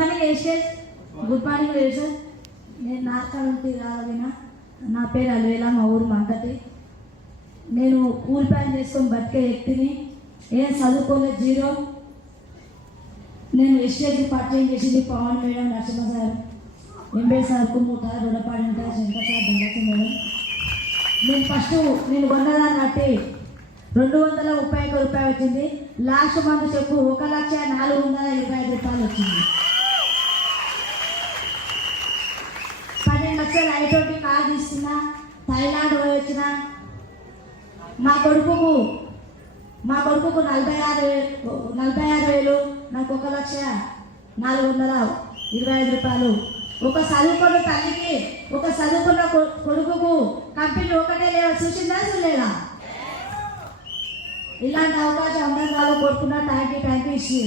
Morning Yashas. Good morning Yashas. నేను నార్కల్ నుండి రావిన. నా పేరు అల్వేలా, మా ఊరు మంకటి. నేను కూల్ ప్యాన్ చేసుకొని బతికే వ్యక్తిని. ఏం చదువుకోలేదు, జీరో. నేను ఎస్టేట్ పర్చేజ్ చేసింది పవన్ మేడం, నరసింహ సార్, ఎంబే సార్, కుమ్ముట, రుడపాడంట, శంకర్ సార్, దండకి మేడం. నేను కొన్నదాన్ని బట్టి 231 రూపాయలు వచ్చింది. లాస్ట్ మంత్ చెప్పు 1,425,000 రూపాయలు వచ్చింది. 12 లక్షలు ఐటోటి కార్ తీసుకున్నా, థైలాండ్ పోయి వచ్చిన. మా కొడుకుకు 46,000, నాకు 1,425,000 రూపాయలు. ఒక చదువుకున్న తల్లికి, ఒక చదువుకున్న కొడుకుకు కంపెనీ ఒకటే లేవా? చూసిందా చూడలేదా? ఇలాంటి అవకాశం అందరం కొడుకున్నా. థ్యాంక్ యూ ఇచ్చి